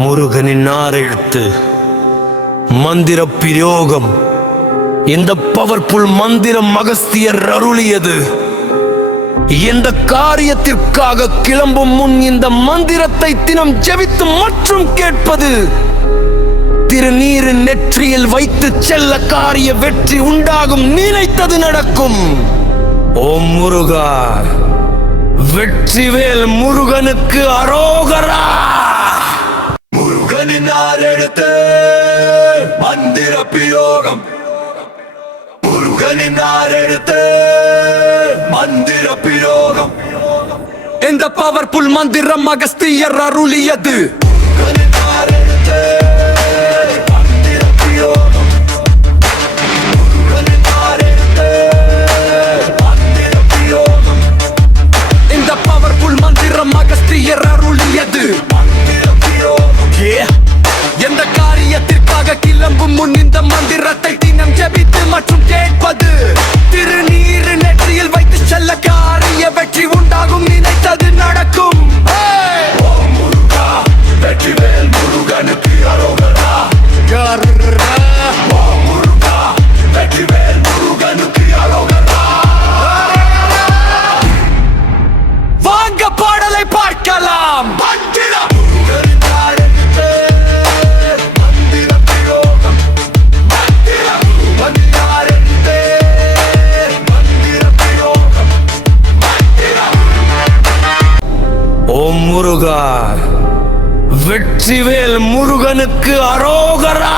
முருகனின் ஆரெழுத்து மந்திர பிரயோகம். இந்த பவர்ஃபுல் மந்திரம் அகஸ்தியர் அருளியது. இந்த காரியத்திற்காக கிளம்பும் முன் இந்த மந்திரத்தை தினம் ஜெபித்து மற்றும் கேட்பது. திருநீரின் நெற்றியில் வைத்து செல்ல காரிய வெற்றி உண்டாகும் நினைத்தது நடக்கும். ஓம் முருகா வெற்றிவேல் முருகனுக்கு அரோகரா! முருகனின் ஆரெடுத்து மந்திர பிரயோகம். முருகனின் ஆரெடுத்து மந்திர பிரயோகம். இந்த பவர்ஃபுல் மந்திரம் அகஸ்தியர் அருளியது. இந்த பவர்ஃபுல் மந்திரம் அகஸ்தியர் அருளியது. கிளம்பும் முன் இந்த மந்திரத்தை தினம் ஜெபித்து மற்றும் கேட்பது முருகா. வெற்றிவேல் முருகனுக்கு அரோகரா.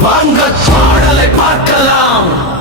வாங்க பாடலை பார்க்கலாம்.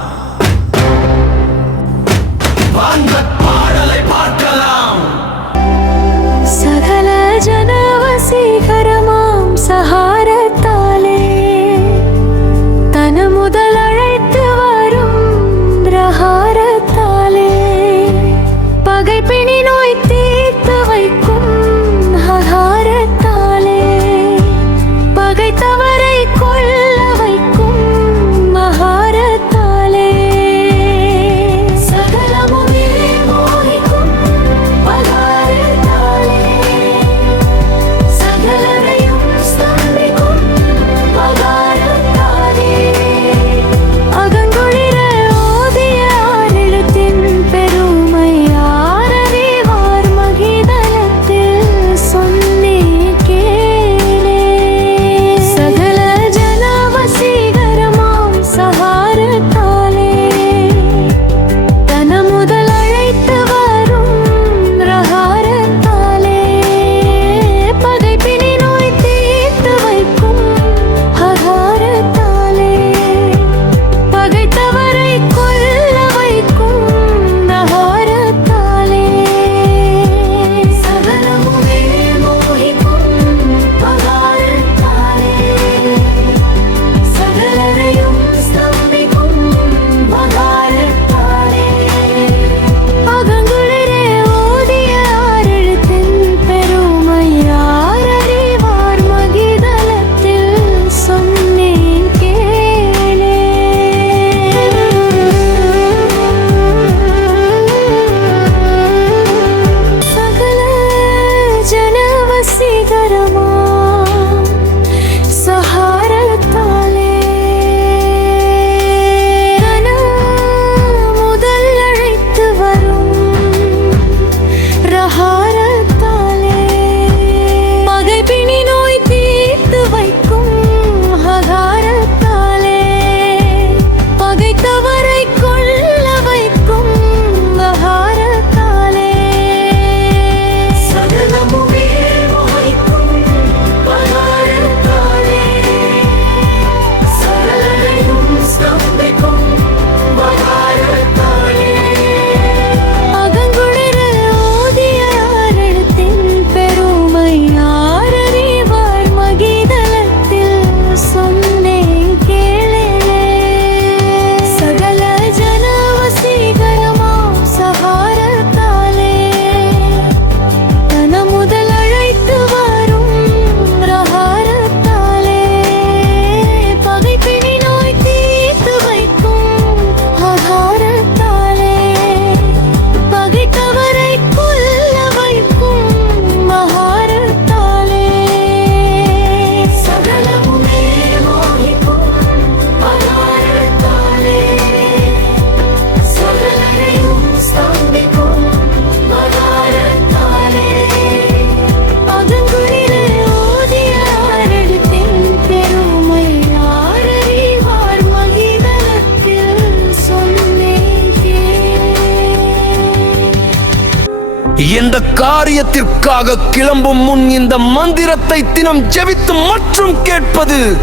இந்த காரியத்திற்காக கிளம்பும் முன் இந்த மந்திரத்தை தினம் ஜெபித்து மற்றும் கேட்பது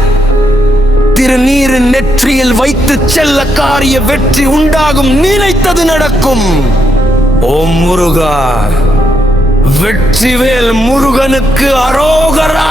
திருநீரின் நெற்றியில் வைத்து செல்ல காரிய வெற்றி உண்டாகும் நினைத்தது நடக்கும். ஓம் முருகா வெற்றிவேல் முருகனுக்கு அரோகரா!